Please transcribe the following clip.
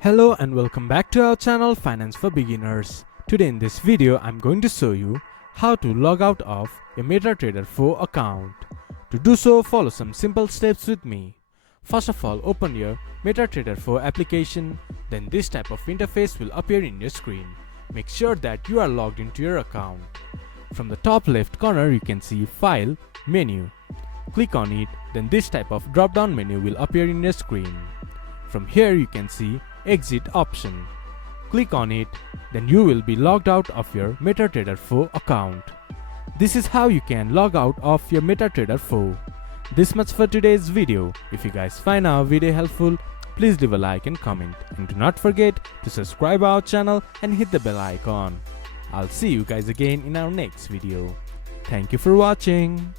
Hello and welcome back to our channel Finance for Beginners. Today in this video I'm going to show you how to log out of your MetaTrader 4 account. To do so, follow some simple steps with me. First of all, open your MetaTrader 4 application, then this type of interface will appear in your screen. Make sure that you are logged into your account. From the top left corner you can see File, Menu. Click on it, then this type of drop down menu will appear in your screen. From here you can see Exit option. Click on it, then you will be logged out of your MetaTrader 4 account. This is how you can log out of your MetaTrader 4. This much for today's video. If you guys find our video helpful, please leave a like and comment, and do not forget to subscribe our channel and hit the bell icon. I'll see you guys again in our next video. Thank you for watching.